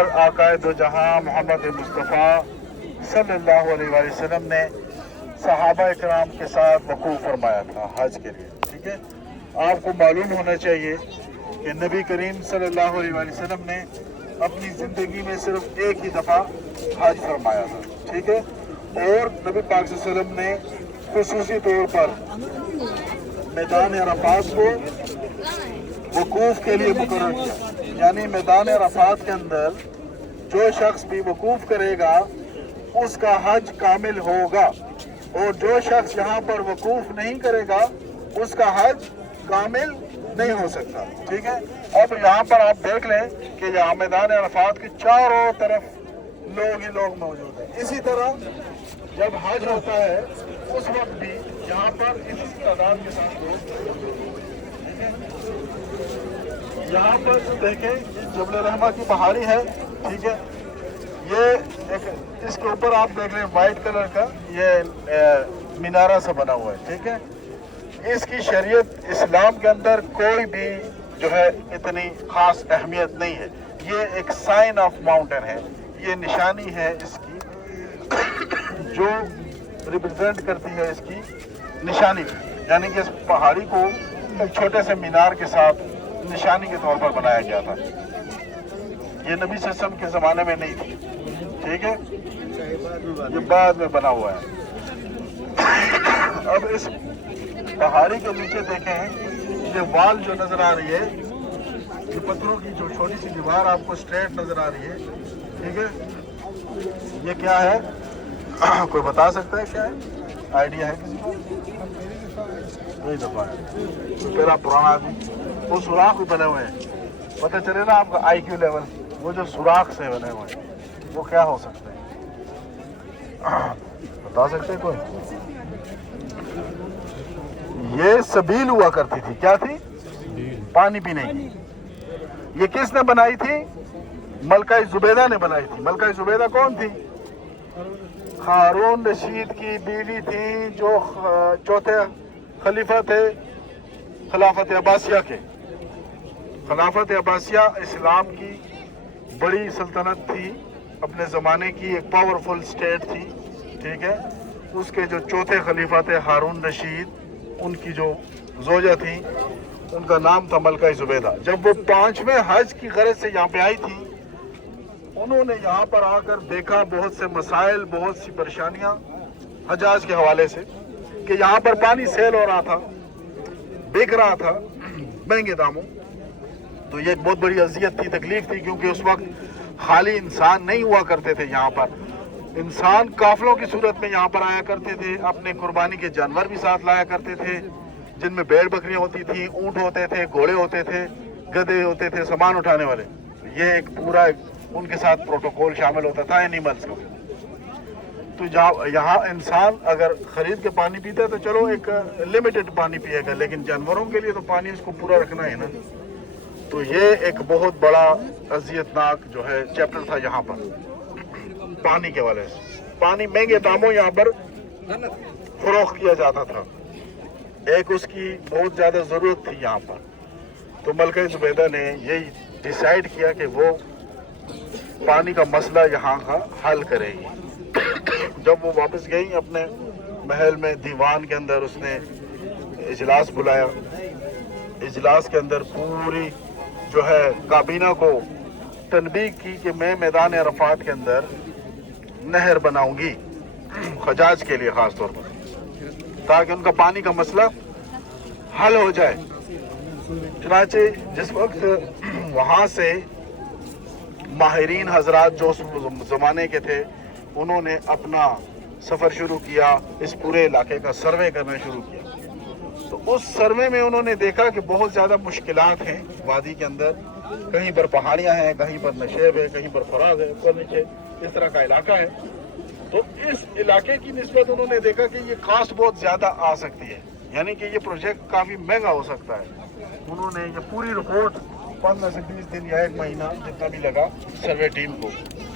आकाए दो जहां मोहम्मद मुस्तफ़ा सल्लल्लाहु अलैहि वसल्लम ने सहाबा इकराम के साथ वकूफ़ फरमाया था हज के लिए। ठीक है, आपको मालूम होना चाहिए कि नबी करीम सल्लल्लाहु अलैहि वसल्लम ने अपनी ज़िंदगी में सिर्फ एक ही दफ़ा हज फरमाया था। ठीक है, और नबी पाक सल्लल्लाहु अलैहि वसल्लम ने खुसूसी तौर पर मैदान अरफात को वकूफ़ के लिए मुकर्रर किया। यानी मैदान अरफात के अंदर जो शख्स भी वकूफ़ करेगा उसका हज कामिल होगा, और जो शख्स यहाँ पर वकूफ़ नहीं करेगा उसका हज कामिल नहीं हो सकता। ठीक है, अब यहाँ पर आप देख लें कि यहाँ मैदान अरफात के चारों तरफ लोग ही लोग मौजूद हैं। इसी तरह जब हज होता है उस वक्त भी यहाँ पर इसी तादाद के साथ लोग, यहाँ पर देखें जबल रहमा की पहाड़ी है। ठीक है, ये एक इसके ऊपर आप देख लें वाइट कलर का ये मीनारा सा बना हुआ है। ठीक है, इसकी शरीयत इस्लाम के अंदर कोई भी जो है इतनी खास अहमियत नहीं है। ये एक साइन ऑफ माउंटेन है, ये निशानी है इसकी जो रिप्रेजेंट करती है इसकी निशानी, यानी कि इस पहाड़ी को एक छोटे से मीनार के साथ निशानी के तौर पर बनाया गया था। ये नबी सल्लल्लाहु अलैहि वसल्लम के ज़माने में नहीं थी। ठीक है, ये बाद में बना हुआ है। अब इस पहाड़ी के नीचे देखें, ये वाल जो नजर आ रही है, ये पत्थरों की जो छोटी सी दीवार आपको स्ट्रेट नजर आ रही है। ठीक है, ये क्या है? कोई बता सकता है क्या है? आइडिया है किसी को? कोई दफा है मेरा पुराना आदमी, वो सुराख भी बने हुए हैं, पता चले ना आपका IQ लेवल। वो जो सुराख से बने हुए हैं वो क्या हो सकते हैं? बता सकते हैं कोई? ये सबील हुआ करती थी। क्या थी? पानी पीने की। ये किसने बनाई थी? मलका जुबैदा ने बनाई थी। मलका जुबैदा कौन थी? हारून रशीद की बीवी थी, जो चौथे खलीफा थे खिलाफत अब्बासिया के। खिलाफत अब्बासिया इस्लाम की बड़ी सल्तनत थी, अपने ज़माने की एक पावरफुल स्टेट थी। ठीक है, उसके जो चौथे खलीफा थे हारून रशीद, उनकी जो जोजा थी उनका नाम था मलका जुबैदा। जब वो 5वें हज की गरज से यहाँ पे आई थी, उन्होंने यहाँ पर आकर देखा बहुत से मसाइल, बहुत सी परेशानियाँ हजाज के हवाले से, कि यहाँ पर पानी सेल हो रहा था, बिक रहा था महंगे दामों। तो ये एक बहुत बड़ी अजियत थी, तकलीफ थी, क्योंकि उस वक्त खाली इंसान नहीं हुआ करते थे यहाँ पर, इंसान काफिलों की सूरत में यहाँ पर आया करते थे, अपने कुर्बानी के जानवर भी साथ लाया करते थे, जिनमें भेड़ बकरियाँ होती थी, ऊँट होते थे, घोड़े होते थे, गधे होते थे, सामान उठाने वाले। ये एक पूरा उनके साथ प्रोटोकॉल शामिल होता था एनिमल्स का। तो यहाँ इंसान अगर खरीद के पानी पीता है तो चलो एक लिमिटेड पानी पिएगा, लेकिन जानवरों के लिए तो पानी उसको पूरा रखना है ना। तो ये एक बहुत बड़ा अजियतनाक जो है चैप्टर था यहाँ पर पानी के वाले से। पानी महंगे दामों यहाँ पर फरोख्त किया जाता था, एक उसकी बहुत ज़्यादा ज़रूरत थी यहाँ पर। तो मलका जुबैदा ने यही डिसाइड किया कि वो पानी का मसला यहाँ का हल करेगी। जब वो वापस गई अपने महल में, दीवान के अंदर उसने इजलास बुलाया। इजलास के अंदर पूरी जो है काबीना को तनबीह की कि मैं मैदान अरफात के अंदर नहर बनाऊंगी हजाज के लिए ख़ास तौर पर, ताकि उनका पानी का मसला हल हो जाए। चुनाचे जिस वक्त वहाँ से माहिरीन हजरात जो उस ज़माने के थे, उन्होंने अपना सफ़र शुरू किया, इस पूरे इलाके का सर्वे करना शुरू किया। तो उस सर्वे में उन्होंने देखा कि बहुत ज़्यादा मुश्किलात हैं वादी के अंदर, कहीं पर पहाड़ियाँ हैं, कहीं पर नशेब है, कहीं पर फराज है, ऊपर नीचे इस तरह का इलाका है। तो इस इलाके की निस्बत उन्होंने देखा कि ये कास्ट बहुत ज़्यादा आ सकती है, यानी कि ये प्रोजेक्ट काफ़ी महंगा हो सकता है। उन्होंने ये पूरी रिपोर्ट 15 से 20 दिन या 1 महीना जितना भी लगा सर्वे टीम को,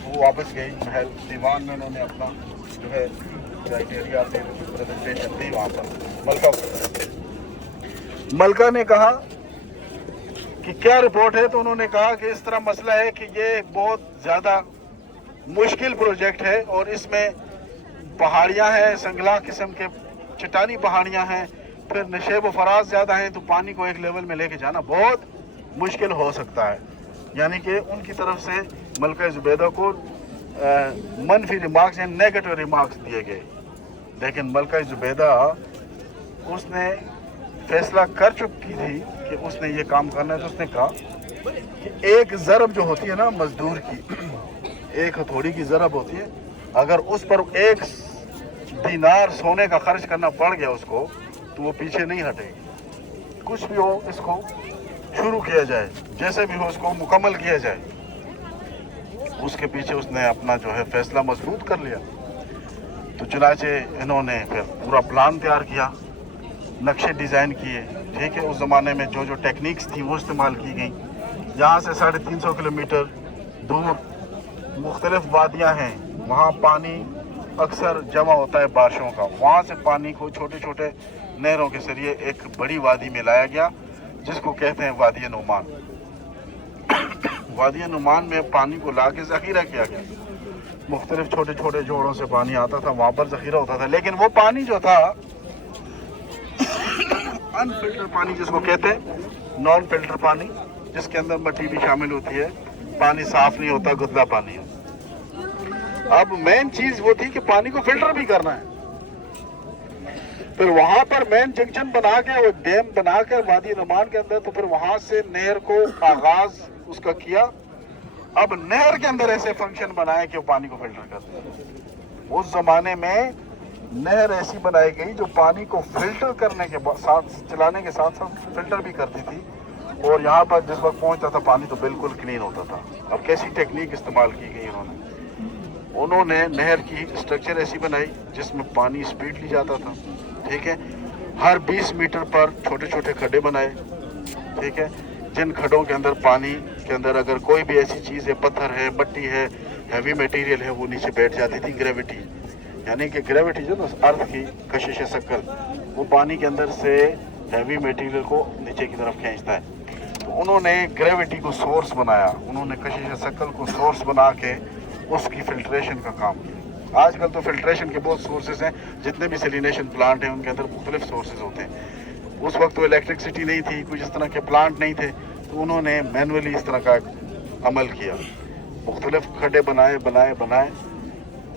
वो वापस गई महल दीवान में। उन्होंने अपना जो है क्राइटेरिया से प्रेजेंटेशन दी वहाँ पर। मलका ने कहा कि क्या रिपोर्ट है, तो उन्होंने कहा कि इस तरह मसला है कि ये बहुत ज़्यादा मुश्किल प्रोजेक्ट है और इसमें पहाड़ियाँ हैं, संगला किस्म के चट्टानी पहाड़ियाँ हैं, फिर नशेब व फराज ज़्यादा हैं, तो पानी को एक लेवल में लेके जाना बहुत मुश्किल हो सकता है। यानी कि उनकी तरफ से मलका ज़ुबैदा को मनफी रिमार्क्स या नेगेटिव रिमार्क्स दिए गए, लेकिन मलका ज़ुबैदा उसने फैसला कर चुकी थी कि उसने ये काम करना है। तो उसने कहा कि एक ज़रब जो होती है ना मजदूर की, एक हथौड़ी की ज़रब होती है, अगर उस पर 1 दीनार सोने का खर्च करना पड़ गया उसको, तो वो पीछे नहीं हटेगी। कुछ भी हो इसको शुरू किया जाए, जैसे भी हो इसको मुकम्मल किया जाए। उसके पीछे उसने अपना जो है फैसला मजबूत कर लिया। तो चुनाचे इन्होंने फिर पूरा प्लान तैयार किया, नक्शे डिज़ाइन किए, ठीक है। उस ज़माने में जो जो टेक्निक्स थी वो इस्तेमाल की गई। यहाँ से 350 किलोमीटर दूर मुख्तलिफ वादियाँ हैं, वहाँ पानी अक्सर जमा होता है बारिशों का। वहाँ से पानी को छोटे छोटे नहरों के जरिए एक बड़ी वादी में लाया गया, जिसको कहते हैं वादी नुमान। वादी नुमान में पानी को ला के ज़ख़ीरा किया गया। मुख्तलिफ छोटे छोटे जोड़ों से पानी आता था, वहाँ पर ज़ख़ीरा होता था। लेकिन वो पानी जो था अनफिल्टर पानी जिसको कहते हैं, नॉन फिल्टर पानी, जिसके अंदर मिट्टी भी शामिल होती है, पानी साफ नहीं होता, गंदा पानी है। अब मेन चीज वो थी कि पानी को फिल्टर भी करना है। फिर वहां पर मेन जंक्शन बना के वो डैम बना कर वादी नुमान के अंदर, तो फिर वहां से नहर को आगाज उसका किया। अब नहर के अंदर ऐसे फंक्शन बनाए कि वो पानी को फिल्टर करते हैं। उस जमाने में नहर ऐसी बनाई गई जो पानी को फिल्टर करने के साथ, चलाने के साथ साथ फिल्टर भी करती थी, और यहाँ पर जिस वक्त पहुंचता था पानी तो बिल्कुल क्लीन होता था। अब कैसी टेक्निक इस्तेमाल की गई उन्होंने नहर की स्ट्रक्चर ऐसी बनाई जिसमें पानी स्पीडली जाता था, ठीक है। हर 20 मीटर पर छोटे छोटे खड्डे बनाए, ठीक है, जिन खड्डों के अंदर पानी के अंदर अगर कोई भी ऐसी चीज़ है, पत्थर है, मिट्टी है, हैवी मटेरियल है, वो नीचे बैठ जाती थी। ग्रेविटी, यानी कि ग्रेविटी जो ना अर्थ की कशिश शक्ल, वो पानी के अंदर से हैवी मटेरियल को नीचे की तरफ खींचता है। तो उन्होंने ग्रेविटी को सोर्स बनाया, उन्होंने कशिश शक्ल को सोर्स बना के उसकी फिल्ट्रेशन का काम किया। आजकल तो फिल्ट्रेशन के बहुत सोर्सेज हैं, जितने भी सेलिनेशन प्लांट हैं उनके अंदर मुख्तलिफ सोर्सेज होते हैं। उस वक्त तो इलेक्ट्रिसिटी नहीं थी, कुछ इस तरह के प्लांट नहीं थे, तो उन्होंने मैनुअली इस तरह का अमल किया। मुख्तलिफ खड्डे बनाए।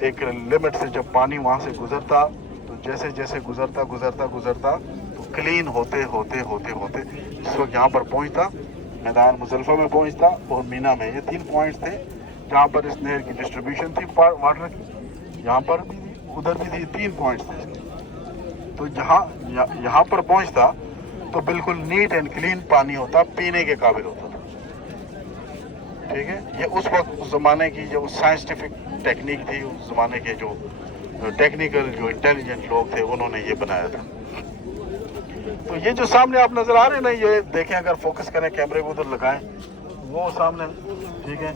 एक लिमिट से जब पानी वहाँ से गुजरता, तो जैसे जैसे गुजरता तो क्लीन होते जिस वक्त यहाँ पर पहुँचता, मैदान मुजल्फा में पहुँचता और मीना में, ये 3 पॉइंट्स थे जहाँ पर इस नहर की डिस्ट्रीब्यूशन थी वाटर की। यहाँ पर भी थी, उधर भी थी, 3 पॉइंट्स थे इसके। तो यहाँ पर पहुँचता तो बिल्कुल नीट एंड क्लीन पानी होता, पीने के काबिल होता था, ठीक है। ये उस वक्त उस ज़माने की जो साइंटिफिक टेक्निक थी, उस ज़माने के जो टेक्निकल जो इंटेलिजेंट लोग थे, उन्होंने ये बनाया था। तो ये जो सामने आप नज़र आ रहे हैं ना, ये देखें, अगर फोकस करें कैमरे को उधर लगाएं, वो सामने, ठीक है,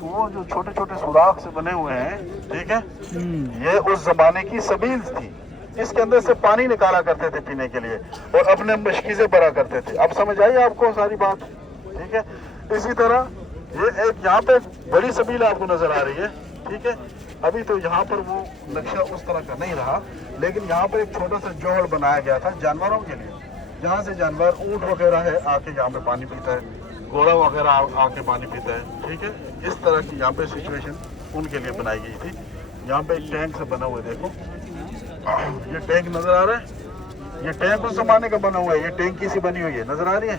वो जो छोटे छोटे सुराख से बने हुए हैं, ठीक है, ये उस जमाने की सबील्स थी। इसके अंदर से पानी निकाला करते थे पीने के लिए और अपने मशकीज़ें भरा करते थे। अब समझ आई आपको सारी बात, ठीक है। इसी तरह ये एक यहाँ पे बड़ी सबील आपको नजर आ रही है, ठीक है। अभी तो यहाँ पर वो नक्शा उस तरह का नहीं रहा, लेकिन यहाँ पर एक छोटा सा जोहड़ बनाया गया था जानवरों के लिए, जहाँ से जानवर ऊँट वगैरह है आके यहाँ पे पानी पीता है, घोड़ा वगैरह आके पानी पीता है, ठीक है। इस तरह की यहाँ पे सिचुएशन उनके लिए बनाई गई थी। यहाँ पे एक टैंक से बना हुआ है, देखो ये टैंक नजर आ रहा है, ये टैंक उस जमाने का बना हुआ है, ये टैंकी सी बनी हुई है, नजर आ रही है,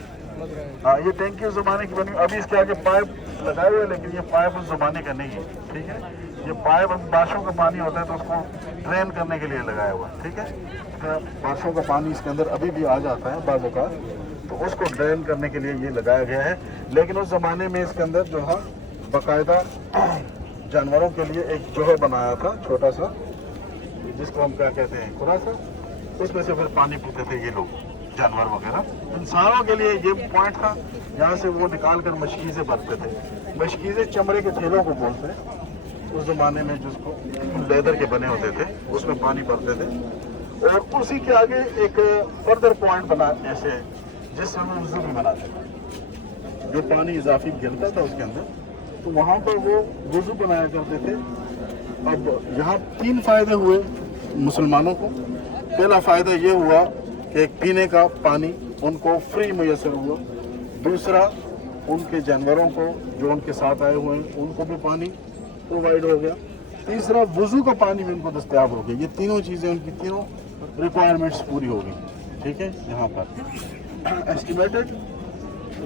हाँ, ये टैंकी उस जमाने की बनी हुई। अभी इसके आगे पाइप लगाए हुए, लेकिन ये पाइप उस जमाने का नहीं है, ठीक है। ये पाइप बारिशों का पानी होता है तो उसको ड्रेन करने के लिए लगाया हुआ है, ठीक है। तो बारिशों का पानी इसके अंदर अभी भी आ जाता है बाज़ औक़ात, तो उसको ड्रेन करने के लिए ये लगाया गया है। लेकिन उस ज़माने में इसके अंदर जो है बाकायदा जानवरों के लिए एक जोहर बनाया था छोटा सा, जिसको हम क्या कहते हैं, खुला सा, उसमें से फिर पानी पीते थे ये लोग, जानवर वगैरह। इंसानों के लिए ये पॉइंट था, यहाँ से वो निकाल कर मशकीज़ें भरते थे। मशकीज़ें चमड़े के थैलों को बोलते हैं उस ज़माने में, जिसको लेदर के बने होते थे, उसमें पानी भरते थे। और उसी के आगे एक फर्दर पॉइंट बना ऐसे, जिससे वो वज़ू भी बनाते थे। जो पानी इजाफी गिरता था उसके अंदर, तो वहाँ पर वो वुज़ू बनाया करते थे। अब यहाँ 3 फ़ायदे हुए मुसलमानों को। पहला फ़ायदा ये हुआ कि एक पीने का पानी उनको फ्री मुयसर हुआ। दूसरा, उनके जानवरों को जो उनके साथ आए हुए हैं उनको भी पानी प्रोवाइड हो गया। तीसरा, वुज़ू का पानी भी उनको दस्तयाब हो गया। ये तीनों चीज़ें, उनकी तीनों रिक्वायरमेंट्स पूरी हो गई। ठीक है, यहाँ पर एस्टिमेटेड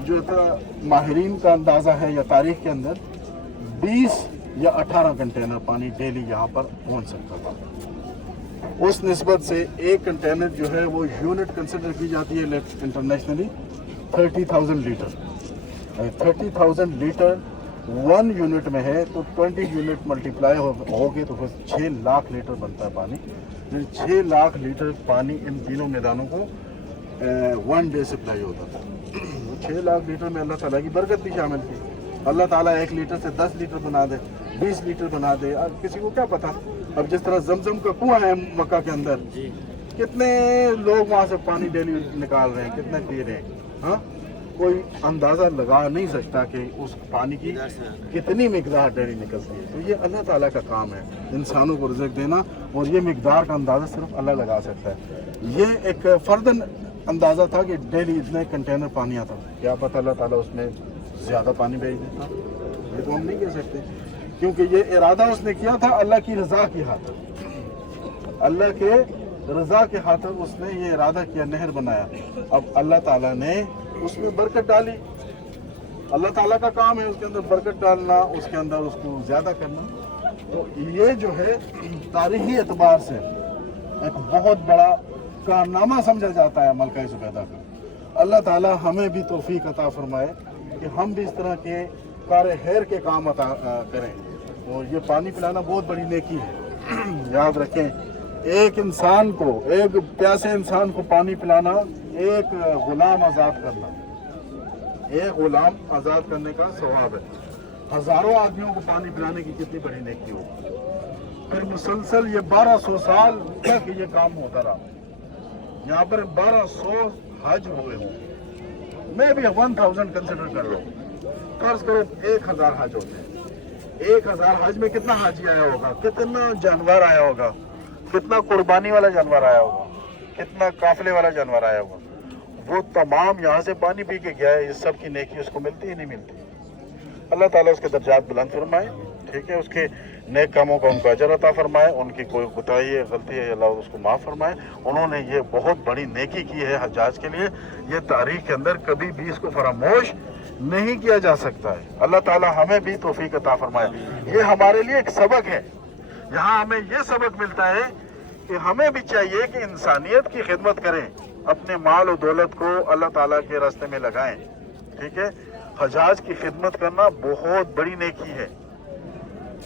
जो था माहिरीन का अंदाज़ा है या तारीख के अंदर 20 या 18 कंटेनर पानी डेली यहाँ पर पहुँच सकता था। उस निस्बत से एक कंटेनर जो है वो यूनिट कंसिडर की जाती है इंटरनेशनली 30,000 लीटर। 30,000 लीटर 1 यूनिट में है तो 20 यूनिट मल्टीप्लाई हो गए तो फिर 6 लाख लीटर बनता है पानी। 6 लाख लीटर पानी इन तीनों मैदानों को 1 डे सप्लाई होता था। 6 लाख लीटर में अल्लाह ताला की बरकत भी शामिल थी। अल्लाह ताला 1 लीटर से 10 लीटर बना दे, 20 लीटर बना दे, अब किसी को क्या पता। अब जिस तरह जमजम का कुआं है मक्का के अंदर, कितने लोग वहाँ से पानी डेली निकाल रहे हैं, कितने पी रहे हैं, हाँ, कोई अंदाज़ा लगा नहीं सकता कि उस पानी की कितनी मिकदार डेली निकलती है। तो ये अल्लाह ताला का काम है, इंसानों को रिज़्क़ देना, और ये मिकदार का अंदाज़ा सिर्फ अल्लाह लगा सकता है। ये एक फ़र्दन अंदाज़ा था कि डेली इतने कंटेनर पानी आता, क्या पता अल्लाह ताला उसमें ज़्यादा पानी भेज देता, ये तो हम नहीं कह सकते, क्योंकि ये इरादा उसने किया था अल्लाह की रज़ा की खातिर। अल्लाह के रज़ा के खातिर उसने ये इरादा किया, नहर बनाया। अब अल्लाह ताला ने उसमें बरकत डाली। अल्लाह ताला का काम है उसके अंदर बरकत डालना, उसके अंदर उसको ज़्यादा करना। तो ये जो है तारीख़ी एतबार से एक बहुत बड़ा कारनामा समझा जाता है मलका ज़ुबैदा का। अल्लाह ताला हमें भी तौफीक अता फरमाए कि हम भी इस तरह के कार खैर के काम अता करें। और ये पानी पिलाना बहुत बड़ी नेकी है। याद रखें, एक इंसान को, एक प्यासे इंसान को पानी पिलाना एक गुलाम आज़ाद करना, एक गुलाम आज़ाद करने का सवाब है। हज़ारों आदमियों को पानी पिलाने की कितनी बड़ी नेकी हो। फिर मुसलसल ये 1200 साल तक ये काम होता रहा। यहाँ पर 1200 हज हुए हों, मैं भी 1000 कंसिडर कर लो, फर्ज करो 1000 हज होते हैं। 1000 हज में कितना हाजी आया होगा, कितना जानवर आया होगा, कितना कुर्बानी वाला जानवर आया होगा, कितना काफिले वाला जानवर आया होगा। वो तमाम यहाँ से पानी पी के गया है, इस सब की नेकी उसको मिलती ही नहीं मिलती। अल्लाह ताला उसके दर्जात बुलंद फरमाए, ठीक है, उसके नेक कामों का उनको अजर अता फरमाए, उनकी कोई कोताही है, गलती है, अल्लाह उसको माफ़ फरमाए। उन्होंने ये बहुत बड़ी नेकी की है हज्जाज के लिए, ये तारीख के अंदर कभी भी इसको फरामोश नहीं किया जा सकता है। अल्लाह ताला हमें भी तौफीक अता फरमाए। ये हमारे लिए एक सबक है। यहाँ हमें ये सबक मिलता है कि हमें भी चाहिए कि इंसानियत की खिदमत करें, अपने माल और दौलत को अल्लाह ताला के रास्ते में लगाएं। ठीक है, हजाज की खिदमत करना बहुत बड़ी नेकी है।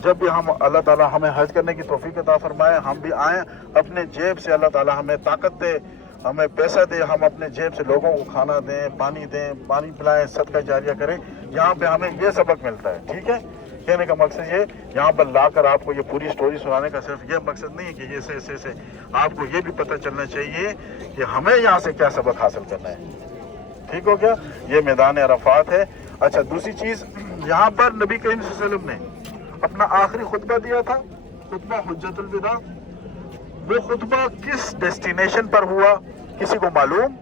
जब भी हम, अल्लाह ताला हमें हज करने की तौफीक अता फरमाए, हम भी आए, अपने जेब से अल्लाह ताला हमें ताकत दे, हमें पैसा दे, हम अपने जेब से लोगों को खाना दें, पानी पिलाएं, सदका जारिया करें। यहाँ पे हमें ये सबक मिलता है। ठीक है, कहने का मकसद ये, यहाँ पर लाकर आपको ये पूरी स्टोरी सुनाने का सिर्फ ये मकसद नहीं है कि ये से आपको ये भी पता चलना चाहिए कि हमें यहाँ से क्या सबक हासिल करना है। ठीक हो गया, ये मैदान अरफात है। अच्छा, दूसरी चीज़, यहाँ पर नबी करीम सल्लल्लाहु अलैहि वसल्लम ने अपना आखिरी खुतबा दिया था, खुतबा हुज्जतुल विदा। वो खुतबा किस डेस्टिनेशन पर हुआ किसी को मालूम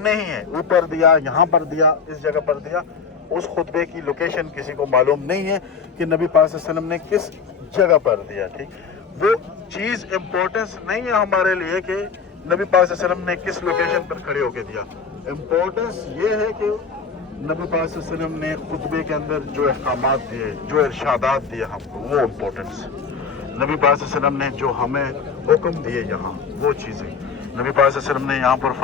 नहीं है। ऊपर दिया, यहाँ पर दिया, इस जगह पर दिया, उस खुतबे की लोकेशन किसी को मालूम नहीं है कि नबी पाक सल्लल्लाहु अलैहि वसल्लम ने किस जगह पर दिया। ठीक, वो चीज़ इम्पोर्टेंस नहीं है हमारे लिए कि नबी पाक सल्लल्लाहु अलैहि वसल्लम ने किस लोकेशन पर खड़े होकर दिया। इम्पोर्टेंस ये है कि नबी पाक सल्लल्लाहु अलैहि वसल्लम ने खुतबे के अंदर जो अहकामात दिए, जो इरशादात दिए हमको, वो इम्पोर्टेंस। नबी पाक सल्लल्लाहु अलैहि वसल्लम ने जो हमें हुक्म दिए यहाँ, वो चीज़ें नबी पाक सल्लल्लाहु अलैहि वसल्लम ने यहाँ पर